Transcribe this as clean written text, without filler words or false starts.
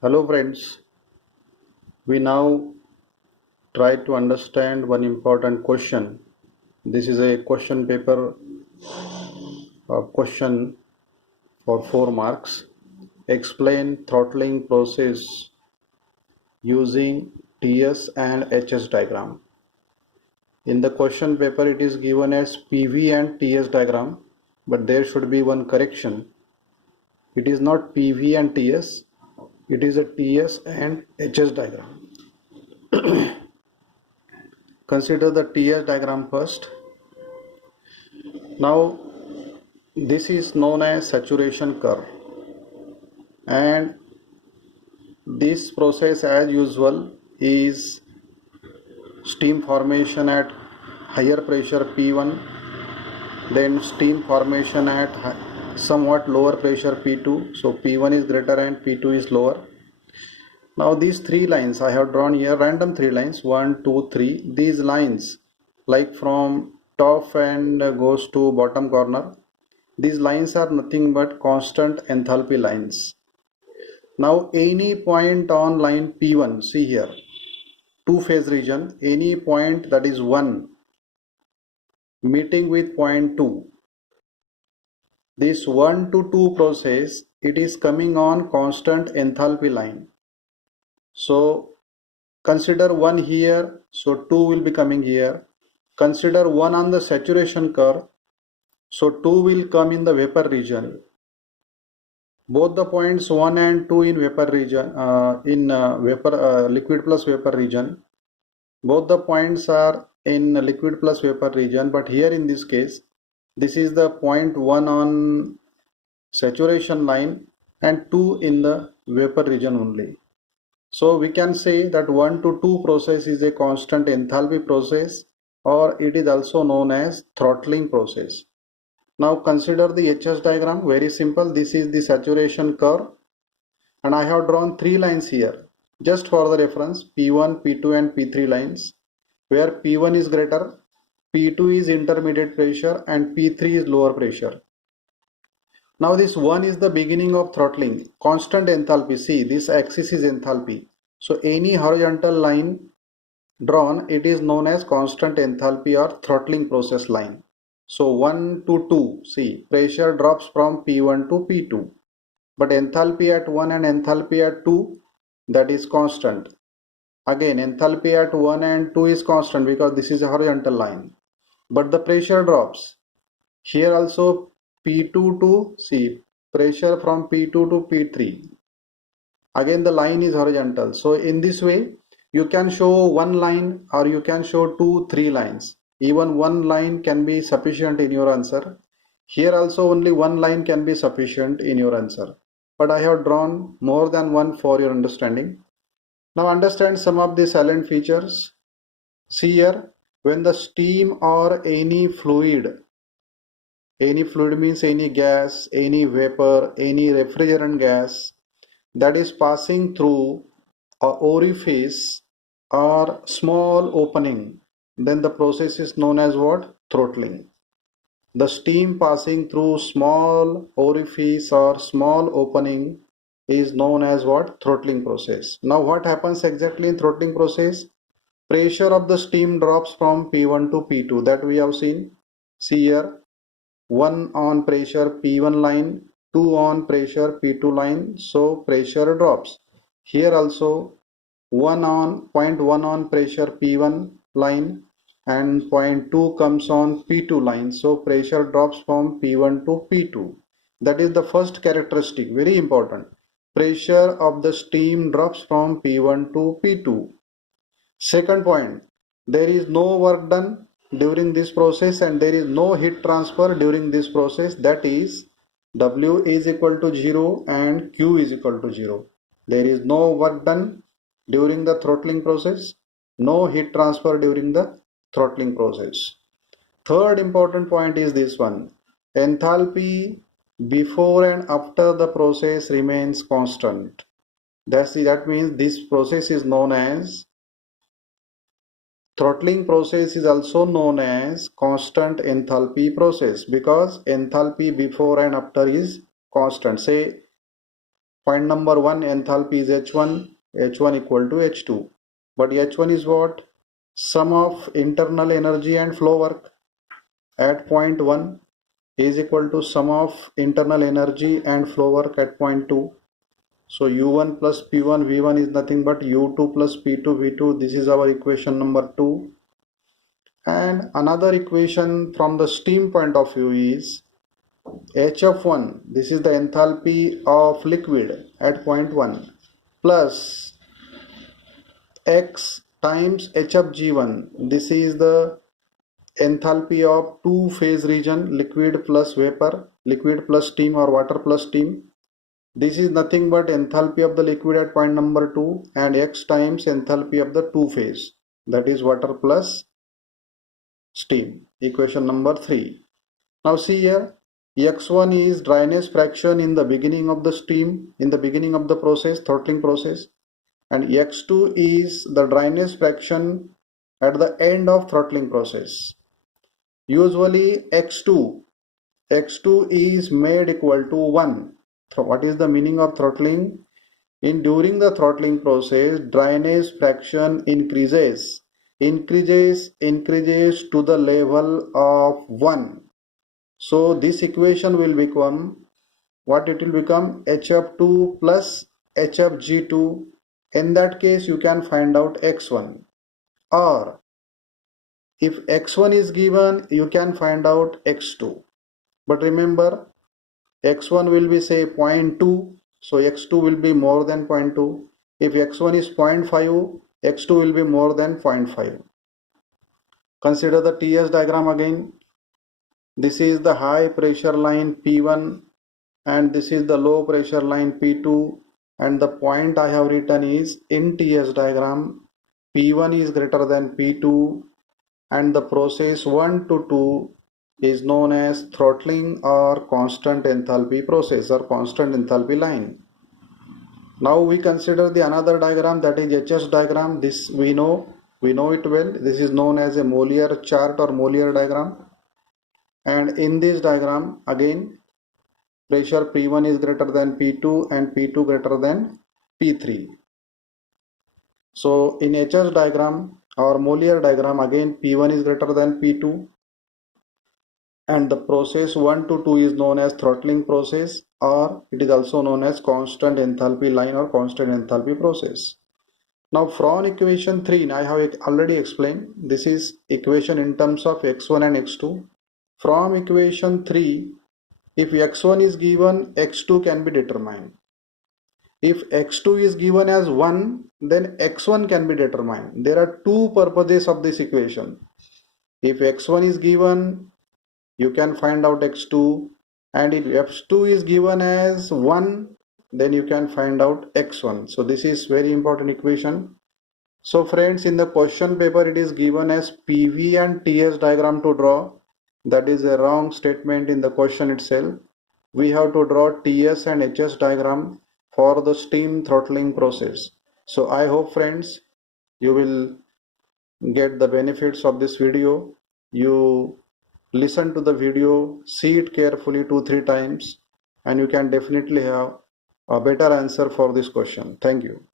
Hello friends, we now try to understand one important question. This is a question paper question for 4 marks. Explain throttling process using TS and HS diagram. In the question paper it is given as PV and TS diagram, but there should be one correction. It is not PV and TS, it is a TS and HS diagram. Consider the TS diagram first. Now this is known as saturation curve, and this process as usual is steam formation at higher pressure P1, then steam formation at somewhat lower pressure P2. So P1 is greater and P2 is lower. Now these three lines I have drawn here, random three lines, 1, 2, 3. These lines, like from top and goes to bottom corner, these lines are nothing but constant enthalpy lines. Now any point on line P1, see here, two phase region, any point that is 1 meeting with point 2, this 1 to 2 process, it is coming on constant enthalpy line. So consider 1 here, so 2 will be coming here. Consider 1 on the saturation curve, so 2 will come in the vapor region. Both the points 1 and 2 in vapor region, liquid plus vapor region, both the points are in liquid plus vapor region, but here in this case this is the point 1 on saturation line and 2 in the vapor region only. So we can say that 1 to 2 process is a constant enthalpy process, or it is also known as throttling process. Now consider the HS diagram. Very simple. This is the saturation curve, and I have drawn three lines here just for the reference, P1, P2 and P3 lines, where P1 is greater, P2 is intermediate pressure and P3 is lower pressure. Now this 1 is the beginning of throttling, constant enthalpy. See, this axis is enthalpy. So any horizontal line drawn, it is known as constant enthalpy or throttling process line. So 1 to 2, see, pressure drops from P1 to P2, but enthalpy at 1 and enthalpy at 2, that is constant. Again, enthalpy at 1 and 2 is constant because this is a horizontal line, but the pressure drops. Here also P2 to, see, pressure from P2 to P3. Again the line is horizontal. So in this way you can show one line, or you can show 2, 3 lines. Even one line can be sufficient in your answer. Here also only one line can be sufficient in your answer, but I have drawn more than one for your understanding. Now understand some of the silent features. See here, when the steam or any fluid means any gas, any vapor, any refrigerant gas that is passing through a orifice or small opening, then the process is known as what? Throttling. The steam passing through small orifice or small opening is known as what? Throttling process. Now what happens exactly in throttling process? Pressure of the steam drops from P1 to P2, that we have seen. See here, 1 on pressure P1 line, 2 on pressure P2 line, so pressure drops. Here also 1 on, 0.1 on pressure P1 line and 0.2 comes on P2 line, so pressure drops from P1 to P2. That is the first characteristic, very important. Pressure of the steam drops from P1 to P2. Second point, there is no work done during this process and there is no heat transfer during this process, that is W is equal to 0 and Q is equal to 0. There is no work done during the throttling process, no heat transfer during the throttling process. Third important point is this one, enthalpy before and after the process remains constant. That means this process is known as, throttling process is also known as constant enthalpy process because enthalpy before and after is constant. Say Point number 1, enthalpy is H1, H1 equal to H2. But H1 is what? Sum of internal energy and flow work at point 1 is equal to sum of internal energy and flow work at point 2. So U1 plus P1 V1 is nothing but U2 plus P2 V2. This is our equation number 2. And another equation from the steam point of view is HF1, this is the enthalpy of liquid at point 1, plus X times HFG1, this is the enthalpy of two-phase region, liquid plus vapor, liquid plus steam or water plus steam. This is nothing but enthalpy of the liquid at point number 2 and X times enthalpy of the two-phase, that is water plus steam, equation number 3. Now see here, X1 is dryness fraction in the beginning of the steam, in the beginning of the process, throttling process, and X2 is the dryness fraction at the end of throttling process. Usually X2 is made equal to 1. So what is the meaning of throttling? During the throttling process, dryness fraction increases to the level of 1. So this equation will become, what it will become? HF2 plus HFG2. In that case, you can find out X1. Or if X1 is given, you can find out X2. But remember, X1 will be say 0.2. So X2 will be more than 0.2. If X1 is 0.5, X2 will be more than 0.5. Consider the TS diagram again. This is the high pressure line P1 and this is the low pressure line P2, and the point I have written is in TS diagram P1 is greater than P2 and the process 1 to 2 is known as throttling or constant enthalpy process or constant enthalpy line. Now we consider the another diagram, that is HS diagram. This we know it well. This is known as a Mollier chart or Mollier diagram. And in this diagram again pressure P1 is greater than P2 and P2 greater than P3. So in HS diagram or Mollier diagram again P1 is greater than P2 and the process 1 to 2 is known as throttling process, or it is also known as constant enthalpy line or constant enthalpy process. Now from equation 3, I have already explained, this is equation in terms of X1 and X2. From equation 3, if X1 is given, X2 can be determined. If X2 is given as 1, then X1 can be determined. There are two purposes of this equation. If X1 is given, you can find out X2, and if X2 is given as 1, then you can find out X1. So this is very important equation. So friends, in the question paper it is given as PV and TS diagram to draw. That is a wrong statement in the question itself. We have to draw TS and HS diagram for the steam throttling process. So I hope friends you will get the benefits of this video. You listen to the video, see it carefully 2-3 times, and you can definitely have a better answer for this question. Thank you.